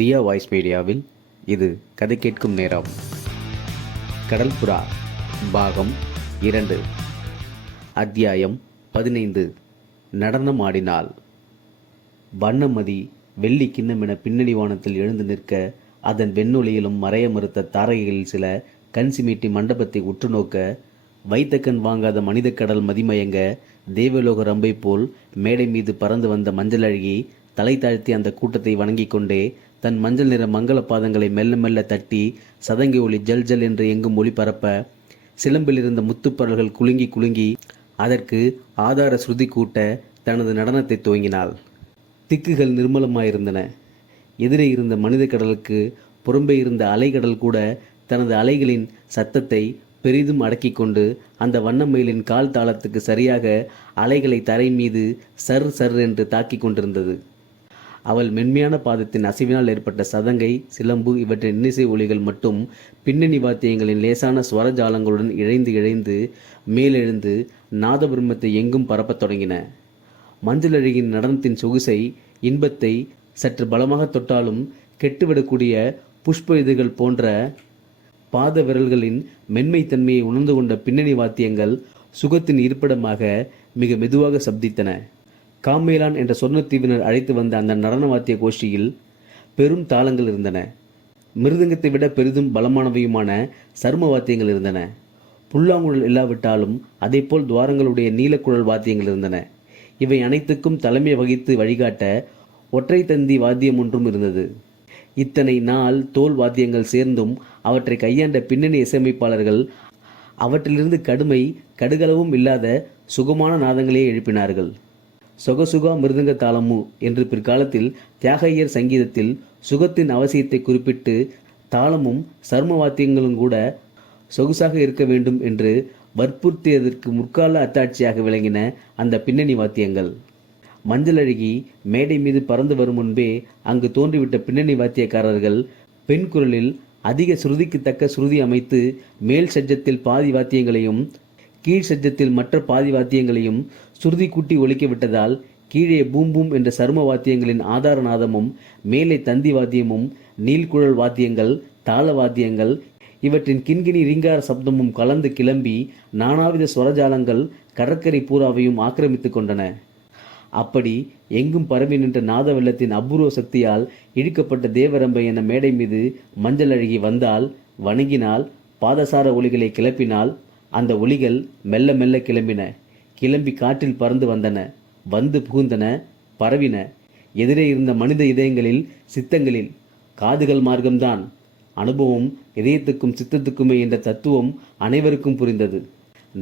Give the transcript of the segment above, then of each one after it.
தியா voice மீடியாவில் இது கதை கேட்கும் நேரம். கடல் புறா பாகம் இரண்டு. அத்தியாயம் பதினைந்து. நடனம் ஆடினாள் வண்ணமதி வெள்ளி கிண்ணமென பின்னணி வானத்தில் எழுந்து நிற்க அதன் வெண்ணொலியிலும் மறைய மறுத்த தாரகைகளில் சில கண் சிமிட்டி மண்டபத்தை உற்று நோக்க வைத்த கண் வாங்காத மனித கடல் மதிமயங்க தேவலோக ரம்பை போல் மேடை மீது பறந்து வந்த மஞ்சள் அழகி தலை தாழ்த்தி அந்த கூட்டத்தை வணங்கிக் கொண்டே தன் மஞ்சள் நிற மங்கள பாதங்களை மெல்ல மெல்ல தட்டி சதங்கி ஒளி ஜல் ஜல் என்று எங்கும் ஒளி பரப்ப சிலம்பில் இருந்த முத்துப்பரல்கள் குலுங்கி குலுங்கி அதற்கு ஆதார ஸ்ருதி கூட்ட தனது நடனத்தை துவங்கினாள். திக்குகள் நிர்மலமாயிருந்தன. எதிரே இருந்த மனித கடலுக்கு புறம்பே இருந்த அலைகடல் கூட தனது அலைகளின் சத்தத்தை பெரிதும் அடக்கிக் கொண்டு அந்த வண்ணமயிலின் கால் தாளத்துக்கு சரியாக அலைகளை தரை மீது சர் சர் என்று தாக்கிக் கொண்டிருந்தது. அவள் மென்மையான பாதத்தின் அசைவினால் ஏற்பட்ட சதங்கை சிலம்பு இவற்றின் இன்னிசை ஒளிகள் மட்டும் பின்னணி வாத்தியங்களின் லேசான ஸ்வரஜாலங்களுடன் இழைந்து இழைந்து மேலெழுந்து நாதபிரம்மத்தை எங்கும் பரப்பத் தொடங்கின. மஞ்சள் நடனத்தின் சொகுசை இன்பத்தை சற்று பலமாக தொட்டாலும் கெட்டுவிடக்கூடிய புஷ்ப இதழ்கள் போன்ற பாத விரல்களின் மென்மைத்தன்மையை உணர்ந்து கொண்ட பின்னணி வாத்தியங்கள் சுகத்தின் இருப்பிடமாக மிக மெதுவாக சப்தித்தன. காமேலான் என்ற சொர்ணத்தீவினர் அழைத்து வந்த அந்த நடன வாத்திய கோஷ்டியில் பெரும் தாளங்கள் இருந்தன. மிருதங்கத்தை விட பெரிதும் பலமானவையுமான சர்ம வாத்தியங்கள் இருந்தன. புல்லாங்குழல் இல்லாவிட்டாலும் அதேபோல் துவாரங்களுடைய நீலக்குழல் வாத்தியங்கள் இருந்தன. இவை அனைத்துக்கும் தலைமை வகித்து வழிகாட்ட ஒற்றை தந்தி வாத்தியம் ஒன்றும் இருந்தது. இத்தனை நாள் தோல் வாத்தியங்கள் சேர்ந்தும் அவற்றை கையாண்ட பின்னணி இசையமைப்பாளர்கள் அவற்றிலிருந்து கடுமை கடுகளவும் இல்லாத சுகமான நாதங்களையே எழுப்பினார்கள். சொகசுகா மிருதங்க தாளமு என்று பிற்காலத்தில் தியாகையர் சங்கீதத்தில் சுகத்தின் அவசியத்தை குறிப்பிட்டு தாளமும் சர்ம வாத்தியங்களும் கூட சொகுசாக இருக்க வேண்டும் என்று வற்புறுத்தியதற்கு முற்கால அத்தாட்சியாக விளங்கின அந்த பின்னணி வாத்தியங்கள். மஞ்சள் அழகி மேடை மீது பறந்து வரும் முன்பே அங்கு தோன்றிவிட்ட பின்னணி வாத்தியக்காரர்கள் பெண் குரலில் அதிக சுருதிக்கு தக்க சுருதி அமைத்து மேல் சஜ்ஜத்தில் பாதி வாத்தியங்களையும் கீழ் சஜ்ஜத்தில் மற்ற பாதி வாத்தியங்களையும் சுருதி கூட்டி ஒலிக்க விட்டதால் கீழே பூம் பூம் என்ற சரும வாத்தியங்களின் ஆதார நாதமும் மேலே தந்தி வாத்தியமும் நீள்குழல் வாத்தியங்கள் தாள வாத்தியங்கள் இவற்றின் கிண்கிணி ரீங்கார சப்தமும் கலந்து கிளம்பி நானாவித ஸ்வரஜாலங்கள் கடற்கரை பூராவையும் ஆக்கிரமித்துக் கொண்டன. அப்படி எங்கும் பரவி நின்ற நாத வெள்ளத்தின் அபூர்வ சக்தியால் இழுக்கப்பட்ட தேவரம்பை என மேடை மீது மஞ்சள் அழகி வந்தால் வணங்கினால் பாதசார ஒளிகளை கிளப்பினால் அந்த ஒளிகள் மெல்ல மெல்ல கிளம்பின. கிளம்பி காற்றில் பறந்து வந்தன. வந்து புகுந்தன பரவின. எதிரே இருந்த மனித இதயங்களில் சித்தங்களில். காதுகள் மார்க்கம்தான். அனுபவம் இதயத்துக்கும் சித்தத்துக்குமே என்ற தத்துவம் அனைவருக்கும் புரிந்தது.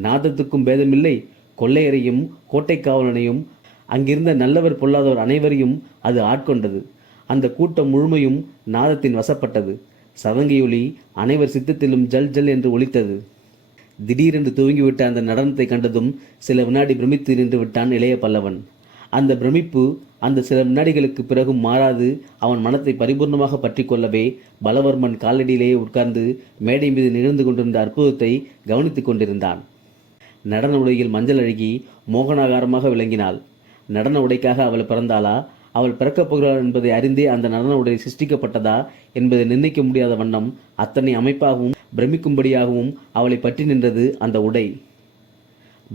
நாதத்துக்கும் பேதமில்லை. கொள்ளையரையும் கோட்டைக்காவலனையும் அங்கிருந்த நல்லவர் பொல்லாதவர் அனைவரையும் அது ஆட்கொண்டது. அந்த கூட்டம் முழுமையும் நாதத்தின் வசப்பட்டது. சதங்கியொலி அனைவர் சித்தத்திலும் ஜல் ஜல் என்று ஒலித்தது. திடீரென்று துவங்கிவிட்ட அந்த நடனத்தை கண்டதும் சில வினாடி பிரமித்து நின்று விட்டான் இளைய பல்லவன். அந்த பிரமிப்பு அந்த சில வினாடிகளுக்கு பிறகும் மாறாது அவன் மனத்தை பரிபூர்ணமாக பற்றி கொள்ளவே பலவர்மன் காலடியிலேயே உட்கார்ந்து மேடை மீது நிகழ்ந்து கொண்டிருந்த அற்புதத்தை கவனித்துக் கொண்டிருந்தான். நடன உடையில் மஞ்சள் அழகி மோகனாகாரமாக விளங்கினாள். நடன உடைக்காக அவள் பிறந்தாளா? அவள் பிறக்கப் போகிறாள் என்பதை அறிந்தே அந்த நடன உடை சிருஷ்டிக்கப்பட்டதா என்பதை நிர்ணயிக்க முடியாத வண்ணம் அத்தனை அமைப்பாகவும் பிரமிக்கும்படியாகவும் அவளை பற்றி நின்றது அந்த உடை.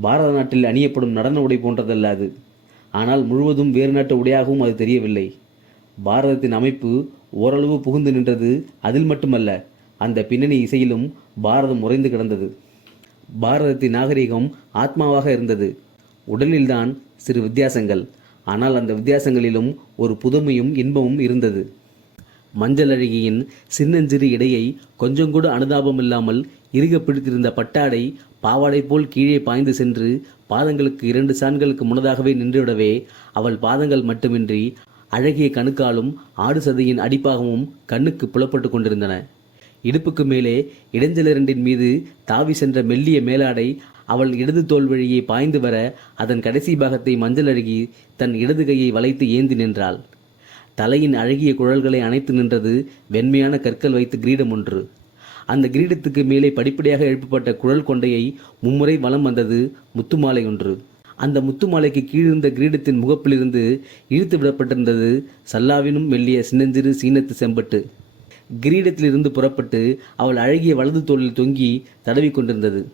பாரத நாட்டில் அணியப்படும் நடன உடை போன்றதல்ல அது. ஆனால் முழுவதும் வேறு நாட்டு உடையாகவும் அது தெரியவில்லை. பாரதத்தின் அமைப்பு ஓரளவு புகுந்து நின்றது அதில் மட்டுமல்ல அந்த பின்னணி இசையிலும் பாரதம் உறைந்து கிடந்தது. பாரதத்தின் நாகரிகம் ஆத்மாவாக இருந்தது. உடலில்தான் சிறு வித்தியாசங்கள். ஆனால் அந்த வித்தியாசங்களிலும் ஒரு புதுமையும் இன்பமும் இருந்தது. மஞ்சள் அழகியின் சின்னஞ்சிறு இடையை கொஞ்சம் கூட அனுதாபம் இல்லாமல் இறுக பிடித்திருந்த பட்டாடை பாவாடை போல் கீழே பாய்ந்து சென்று பாதங்களுக்கு இரண்டு சான்களுக்கு முன்னதாகவே நின்றுவிடவே அவள் பாதங்கள் மட்டுமின்றி அழகிய கணுக்காலும் ஆடு சதையின் அடிப்பாகமும் கண்ணுக்கு புலப்பட்டு கொண்டிருந்தன. இடுப்புக்கு மேலே இடைஞ்சலிரண்டின் மீது தாவி சென்ற மெல்லிய மேலாடை அவள் இடது தோல் வழியே பாய்ந்து வர அதன் கடைசி பாகத்தை மஞ்சள் அழுகி தன் இடது கையை வளைத்து ஏந்தி நின்றாள். தலையின் அழகிய குழல்களை அணைத்து நின்றது வெண்மையான கற்கள் வைத்து கிரீடம் ஒன்று. அந்த கிரீடத்துக்கு மேலே படிப்படியாக எழுப்பப்பட்ட குழல் கொண்டையை மும்முறை வலம் வந்தது முத்துமாலை ஒன்று. அந்த முத்துமாலைக்கு கீழிருந்த கிரீடத்தின் முகப்பிலிருந்து இழுத்து விடப்பட்டிருந்தது சல்லாவினும் மெல்லிய சின்னஞ்சிறு சீனத்து செம்பட்டு. கிரீடத்திலிருந்து புறப்பட்டு அவள் அழகிய வலது தோளில் தொங்கி தடவி கொண்டிருந்தது.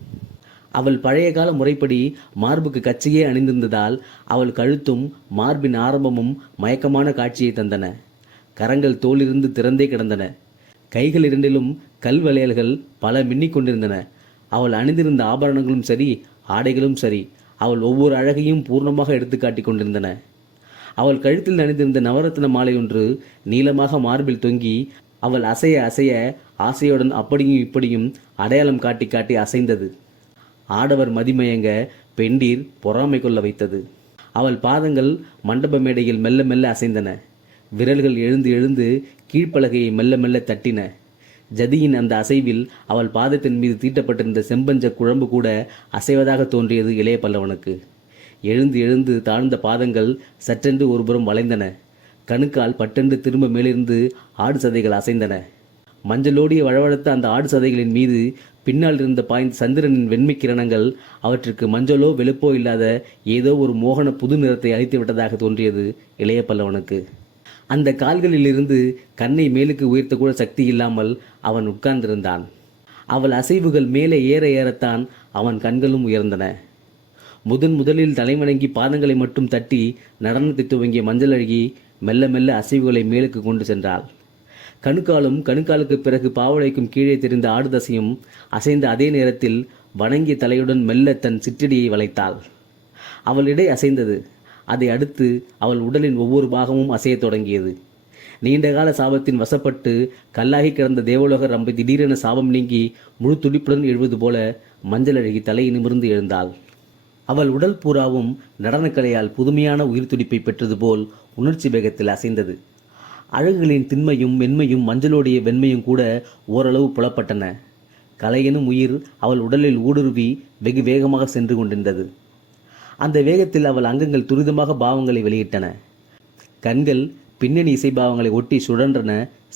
அவள் பழைய கால முறைப்படி மார்புக்கு கச்சையே அணிந்திருந்ததால் அவள் கழுத்தும் மார்பின் ஆரம்பமும் மயக்கமான காட்சியை தந்தன. கரங்கள் தோலிருந்து திறந்தே கிடந்தன. கைகள் இரண்டிலும் கல் வளையல்கள் பல மின்னிக் கொண்டிருந்தன. அவள் அணிந்திருந்த ஆபரணங்களும் சரி ஆடைகளும் சரி அவள் ஒவ்வொரு அழகையும் பூர்ணமாக எடுத்துக்காட்டி கொண்டிருந்தன. அவள் கழுத்தில் அணிந்திருந்த நவரத்ன மாலை ஒன்று நீளமாக மார்பில் தொங்கி அவள் அசைய அசைய ஆசையுடன் அப்படியும் இப்படியும் அடையாளம் காட்டி காட்டி அசைந்தது. ஆடவர் மதிமயங்க பெண்டீர் பொறாமை கொள்ள வைத்தது. அவள் பாதங்கள் மண்டப மேடையில் மெல்ல மெல்ல அசைந்தன. விரல்கள் எழுந்து எழுந்து கீழ்ப்பலகையை மெல்ல மெல்ல தட்டின. ஜதியின் அந்த அசைவில் அவள் பாதத்தின் மீது தீட்டப்பட்டிருந்த செம்பஞ்ச குழம்பு கூட அசைவதாக தோன்றியது இளைய பல்லவனுக்கு. எழுந்து எழுந்து தாழ்ந்த பாதங்கள் சற்றென்று ஒருபுறம் வளைந்தன. கணுக்கால் பட்டென்று திரும்ப மேலிருந்து ஆடு சதைகள் அசைந்தன. மஞ்சளோடிய வழவழத்த அந்த ஆடு சதைகளின் மீது பின்னால் இருந்த பாய்ந்த சந்திரனின் வெண்மை கிரணங்கள் அவற்றுக்கு மஞ்சளோ வெளுப்போ இல்லாத ஏதோ ஒரு மோகன புது நிறத்தை அழித்து விட்டதாக தோன்றியது இளைய பல்லவனுக்கு. அந்த கால்களிலிருந்து கண்ணை மேலுக்கு உயர்த்த கூட சக்தி இல்லாமல் அவன் உட்கார்ந்திருந்தான். அவள் அசைவுகள் மேலே ஏற ஏறத்தான் அவன் கண்களும் உயர்ந்தன. முதன் முதலில் தலைவணங்கி பாதங்களை மட்டும் தட்டி நடனத்தை துவங்கிய மஞ்சள் அழகி மெல்ல மெல்ல அசைவுகளை மேலுக்கு கொண்டு சென்றாள். கணுக்காலும் கணுக்காலுக்கு பிறகு பாவடைக்கும் கீழே தெரிந்த ஆடுதசையும் அசைந்த அதே நேரத்தில் வணங்கிய தலையுடன் மெல்ல தன் சிற்றடியை வளைத்தாள். அவள் இடை அசைந்தது. அதை அடுத்து அவள் உடலின் ஒவ்வொரு பாகமும் அசையத் தொடங்கியது. நீண்டகால சாபத்தின் வசப்பட்டு கல்லாகி கிடந்த தேவலோக ரம்பை திடீரென சாபம் நீங்கி முழு துடிப்புடன் எழுவது போல மஞ்சள் அழகி தலையை நிமிர்ந்து எழுந்தாள். அவள் உடல் பூராவும் நடனக்கலையால் புதுமையான உயிர் துடிப்பை பெற்றது போல் உணர்ச்சி வேகத்தில் அசைந்தது. அழகுகளின் திண்மையும் மென்மையும் மஞ்சளுடைய வெண்மையும் கூட ஓரளவு புலப்பட்டன. கலையெனும் உயிர் அவள் உடலில் ஊடுருவி வெகு வேகமாக சென்று கொண்டிருந்தது. அந்த வேகத்தில் அவள் அங்கங்கள் துரிதமாக பாவங்களை வெளியிட்டன. கண்கள் பின்னணி இசைபாவங்களை ஒட்டி சுழன்றன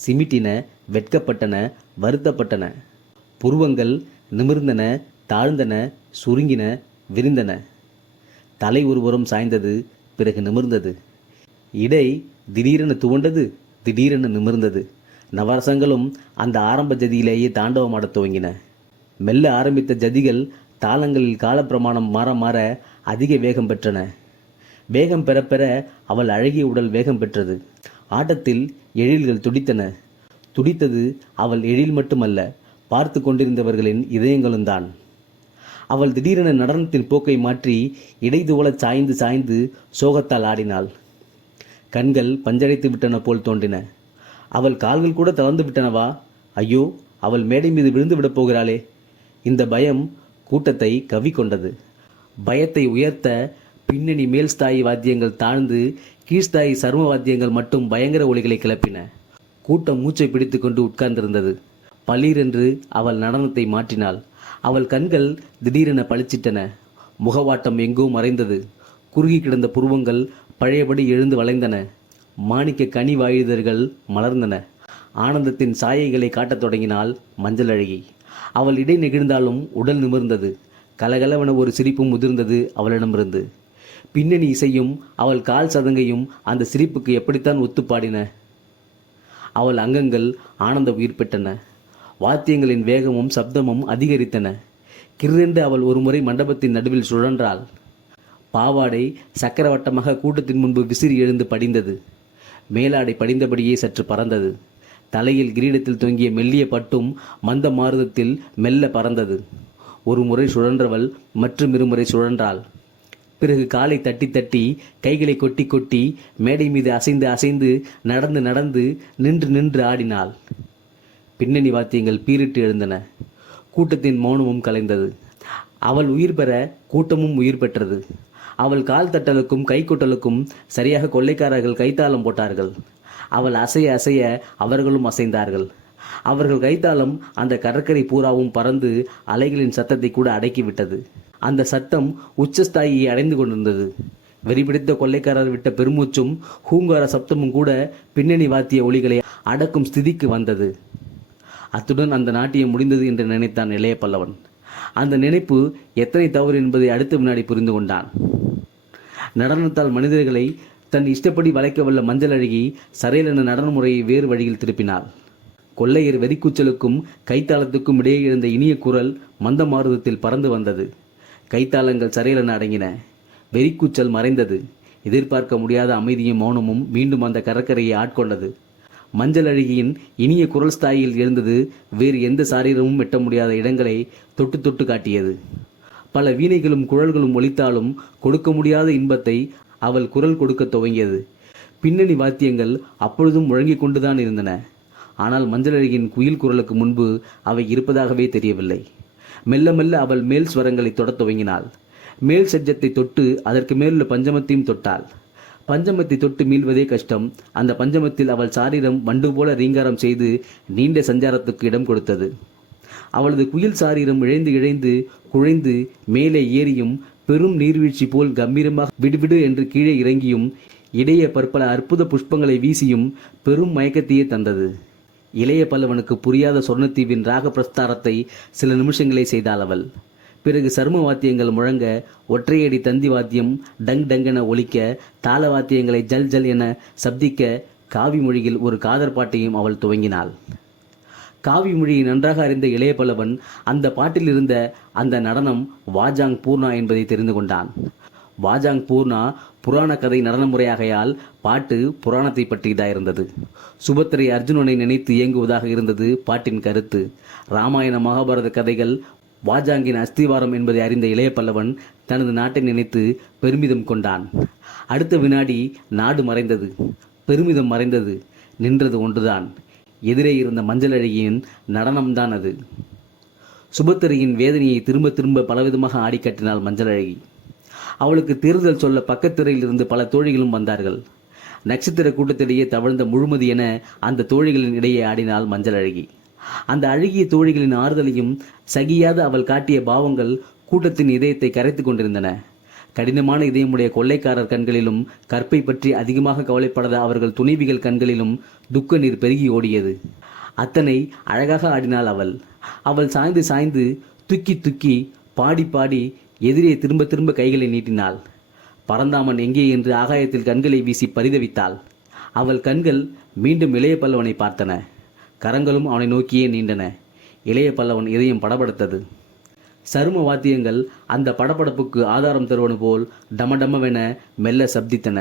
சிமிட்டின வெட்கப்பட்டன வருத்தப்பட்டன. புருவங்கள் நிமிர்ந்தன தாழ்ந்தன சுருங்கின விரிந்தன. தலை ஒருபுறம் சாய்ந்தது பிறகு நிமிர்ந்தது. இடை திடீரென துவண்டது திடீரென நிமிர்ந்தது. நவரசங்களும் அந்த ஆரம்ப ஜதியிலேயே தாண்டவமாடத் துவங்கின. மெல்ல ஆரம்பித்த ஜதிகள் தாளங்களில் காலப்பிரமாணம் மாற மாற அதிக வேகம் பெற்றன. வேகம் பெற பெற அவள் அழகிய உடல் வேகம் பெற்றது. ஆட்டத்தில் எழில்கள் துடித்தன. துடித்தது அவள் எழில் மட்டுமல்ல பார்த்து கொண்டிருந்தவர்களின் இதயங்களும் தான். அவள் திடீரென நடனத்தின் போக்கை மாற்றி இடைதுவள சாய்ந்து சாய்ந்து சோகத்தால் ஆடினாள். கண்கள் பஞ்சடைத்து விட்டன போல் தோன்றின. அவள் கால்கள் கூட தளர்ந்து விட்டனவா? ஐயோ அவள் மேடை மீது விழுந்து விடப் போகிறாளே. இந்த பயம் கூட்டத்தை கவி கொண்டது பயத்தை உயர்த்த பின்னணி மேல்ஸ்தாயி வாத்தியங்கள் தாழ்ந்து கீழ்ஸ்தாயி சர்ம வாத்தியங்கள் மட்டும் பயங்கர ஒலிகளை கிளப்பின. கூட்டம் மூச்சை பிடித்துக்கொண்டு உட்கார்ந்திருந்தது. பளிரென்று அவள் நடனத்தை மாற்றினாள். அவள் கண்கள் திடீரென பளிச்சிட்டன. முகவாட்டம் எங்கோ மறைந்தது. குறுகி கிடந்த புருவங்கள் பழையபடி எழுந்து வளைந்தன. மாணிக்க கனி வாயுதர்கள் மலர்ந்தன. ஆனந்தத்தின் சாயைகளை காட்டத் தொடங்கினாள் மஞ்சள் அழகி அவள் இடை நெகிழ்ந்தாலும் உடல் நிமிர்ந்தது. கலகலவென ஒரு சிரிப்பும் முதிர்ந்தது அவளிடமிருந்து. பின்னணி இசையும் அவள் கால் சதங்கையும் அந்த சிரிப்புக்கு எப்படித்தான் ஒத்துப்பாடின. அவள் அங்கங்கள் ஆனந்த உயிர் பெற்றன. வாத்தியங்களின் வேகமும் சப்தமும் அதிகரித்தன. கிர்ரென்று அவள் ஒருமுறை மண்டபத்தின் நடுவில் சுழன்றாள். பாவாடை சக்கரவட்டமாக கூட்டத்தின் முன்பு விசிறி எழுந்து படிந்தது. மேலாடை படிந்தபடியே சற்று பறந்தது. தலையில் கிரீடத்தில் தொங்கிய மெல்லிய பட்டும் மந்த மாருதத்தில் மெல்ல பறந்தது. ஒரு முறை சுழன்றவள் மற்றும் இருமுறை சுழன்றாள். பிறகு காலை தட்டி தட்டி கைகளை கொட்டி கொட்டி மேடை மீது அசைந்து அசைந்து நடந்து நடந்து நின்று நின்று ஆடினாள். பின்னணி வாத்தியங்கள் பீரிட்டு எழுந்தன. கூட்டத்தின் மௌனமும் கலைந்தது. அவள் உயிர் பெற கூட்டமும் உயிர் பெற்றது. அவள் கால் தட்டலுக்கும் கைக்குட்டலுக்கும் சரியாக கொள்ளைக்காரர்கள் கைத்தாளம் போட்டார்கள். அவள் அசைய அசைய அவர்களும் அசைந்தார்கள். அவர்கள் கைத்தாளம் அந்த கடற்கரை பூராவும் பறந்து அலைகளின் சத்தத்தை கூட அடக்கிவிட்டது. அந்த சத்தம் உச்சஸ்தாயியை அடைந்து கொண்டிருந்தது. வெறிபிடித்த கொள்ளைக்காரர் விட்ட பெருமூச்சும் ஹூங்கார சப்தமும் கூட பின்னணி வாத்திய ஒளிகளை அடக்கும் ஸ்திதிக்கு வந்தது. அத்துடன் அந்த நாட்டியம் முடிந்தது என்று நினைத்தான் இளைய பல்லவன் அந்த நினைப்பு எத்தனை தவறு என்பதை அடுத்த வினாடி புரிந்து கொண்டான். நடனத்தால் மனிதர்களை தன் இஷ்டப்படி வளைக்க வல்ல மஞ்சள் அழகி சரையலென நடன முறையை வேறு வழியில் திருப்பினாள். கொள்ளையர் வெறிக்கூச்சலுக்கும் கைத்தாளத்துக்கும் இடையே இருந்த இனிய குரல் மந்த மாருதத்தில் பறந்து வந்தது. கைத்தாளங்கள் சரையலென அடங்கின. வெறிக்கூச்சல் மறைந்தது. எதிர்பார்க்க முடியாத அமைதியும் மௌனமும் மீண்டும் அந்த கடற்கரையை ஆட்கொண்டது. மஞ்சள் அழகியின் இனிய குரல் ஸ்தாயில் இருந்தது வேறு எந்த சாரீரமும் எட்ட முடியாத இடங்களை தொட்டு தொட்டு காட்டியது. பல வீணைகளும் குழல்களும் ஒலித்தாலும் கொடுக்க முடியாத இன்பத்தை அவள் குரல் கொடுக்க துவங்கியது. பின்னணி வாத்தியங்கள் அப்பொழுதும் முழங்கிக் கொண்டுதான் இருந்தன. ஆனால் மஞ்சள் அழகியின் குயில் குரலுக்கு முன்பு அவை இருப்பதாகவே தெரியவில்லை. மெல்ல மெல்ல அவள் மேல் ஸ்வரங்களை தொடத் துவங்கினாள். மேல் சஜ்ஜத்தை தொட்டு அதற்கு மேலுள்ள பஞ்சமத்தையும் தொட்டாள். பஞ்சமத்தை தொட்டு மீள்வதே கஷ்டம். அந்த பஞ்சமத்தில் அவள் சாரீரம் வண்டு போல ரீங்காரம் செய்து நீண்ட சஞ்சாரத்துக்கு இடம் கொடுத்தது. அவளது குயில் சாரீரம் இழைந்து இழைந்து குழைந்து மேலே ஏறியும் பெரும் நீர்வீழ்ச்சி போல் கம்பீரமாக விடுவிடு என்று கீழே இறங்கியும் இடையே பற்பல அற்புத புஷ்பங்களை வீசியும் பெரும் மயக்கத்தையே தந்தது. இளைய பல்லவனுக்கு புரியாத சொர்ணத்தீவின் ராக பிரஸ்தாரத்தை சில நிமிஷங்களே செய்தாள் அவள். பிறகு சர்ம வாத்தியங்கள் முழங்க ஒற்றையடி தந்தி வாத்தியம் டங் டங்கென ஒலிக்க தாள வாத்தியங்களை ஜல் ஜல் என சப்திக்க காவி மொழியில் ஒரு காதர் பாட்டையும் அவள் துவங்கினாள். காவி மொழியை நன்றாக அறிந்த இளைய பல்லவன் அந்த பாட்டில் இருந்த அந்த நடனம் வாஜாங் பூர்ணா என்பதை தெரிந்து கொண்டான். வாஜாங் பூர்ணா புராண கதை நடன முறையாகையால் பாட்டு புராணத்தை பற்றியதாயிருந்தது. சுபத்திரை அர்ஜுனனை நினைத்து இயங்குவதாக இருந்தது பாட்டின் கருத்து. ராமாயண மகாபாரத கதைகள் வாஜாங்கின் அஸ்திவாரம் என்பதை அறிந்த இளைய பல்லவன் தனது நாட்டை நினைத்து பெருமிதம் கொண்டான். அடுத்த வினாடி நாடு மறைந்தது. பெருமிதம் மறைந்தது. நின்றது ஒன்றுதான். எதிரே இருந்த மஞ்சள் அழகியின் நடனம்தான் அது. சுபத்திரையின் வேதனையை திரும்ப திரும்ப பலவிதமாக ஆடிக்கட்டினாள் மஞ்சள் அழகி. அவளுக்கு தேர்தல் சொல்ல பக்கத்திரையில் இருந்து பல தோழிகளும் வந்தார்கள். நட்சத்திர கூட்டத்திலேயே தவழ்ந்த முழுமதி என அந்த தோழிகளின் இடையே ஆடினாள் மஞ்சள் அழகி. அந்த அழகிய தோழிகளின் ஆறுதலையும் சகியாத அவள் காட்டிய பாவங்கள் கூட்டத்தின் இதயத்தை கரைத்துக் கொண்டிருந்தன. கடினமான இதயமுடைய கொள்ளைக்காரர் கண்களிலும் கற்பை பற்றி அதிகமாக கவலைப்படாத அவர்கள் துணைவிகள் கண்களிலும் துக்க நீர் பெருகி ஓடியது. அத்தனை அழகாக ஆடினாள் அவள். அவள் சாய்ந்து சாய்ந்து துக்கி துக்கி பாடி பாடி எதிரே திரும்ப திரும்ப கைகளை நீட்டினாள். பரந்தாமன் எங்கே என்று ஆகாயத்தில் கண்களை வீசி பரிதவித்தாள். அவள் கண்கள் மீண்டும் இளைய பல்லவனை பார்த்தன. கரங்களும் அவனை நோக்கியே நீண்டன. இளைய பல்லவன் இதயம் படபடுத்தது. சரும வாத்தியங்கள் அந்த படபடப்புக்கு ஆதாரம் தருவன போல் டமடமவென மெல்ல சப்தித்தன.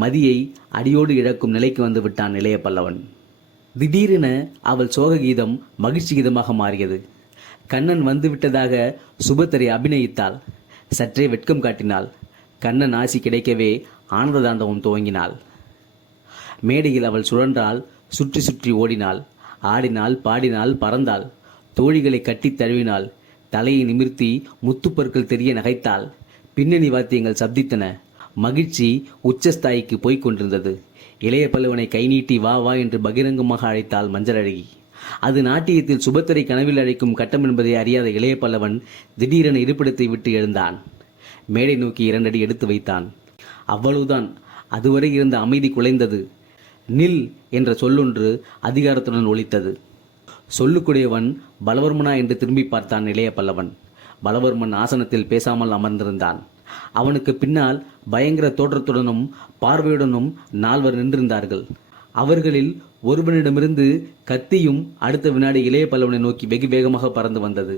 மதியை அடியோடு இழக்கும் நிலைக்கு வந்து விட்டான் இளைய பல்லவன். திடீரென அவள் சோக கீதம் மகிழ்ச்சி கீதமாக மாறியது. கண்ணன் வந்து விட்டதாக சுபத்திரை அபிநயித்தாள். சற்றே வெட்கம் காட்டினாள். கண்ணன் ஆசி கிடைக்கவே ஆனந்த தாண்டவம் துவங்கினாள். மேடையில் அவள் சுழன்றாள் சுற்றி சுற்றி ஓடினாள் ஆடினாள் பாடினாள் பறந்தாள் தோழிகளை கட்டி தழுவினாள் தலையை நிமிர்த்தி முத்துப்பற்கள் தெரிய நகைத்தாள் பின்னணி வாத்தியங்கள் சப்தித்தன. மகிழ்ச்சி உச்சஸ்தாய்க்கு போய்க் கொண்டிருந்தது. இளைய பல்லவனை கை நீட்டி வா வா என்று பகிரங்கமாக அழைத்தாள் மஞ்சள் அழகி அது நாட்டியத்தில் சுபத்திரை கனவில் அழைக்கும் கட்டம் என்பதை அறியாத இளைய பல்லவன் திடீரென இருப்பிடத்தை விட்டு எழுந்தான். மேடை நோக்கி இரண்டடி எடுத்து வைத்தான். அவ்வளவுதான். அதுவரை இருந்த அமைதி குலைந்தது. நில் என்ற சொல்லொன்று அதிகாரத்துடன் ஒழித்தது சொல்லுக்குடையவன் பலவர்மனா என்று திரும்பி பார்த்தான் இளைய பல்லவன். பலவர்மன் ஆசனத்தில் பேசாமல் அமர்ந்திருந்தான். அவனுக்கு பின்னால் பயங்கர தோற்றத்துடனும் பார்வையுடனும் நால்வர் நின்றிருந்தார்கள். அவர்களில் ஒருவனிடமிருந்து கத்தியும் அடுத்த வினாடி இளைய பல்லவனை நோக்கி வெகு வேகமாக பறந்து வந்தது.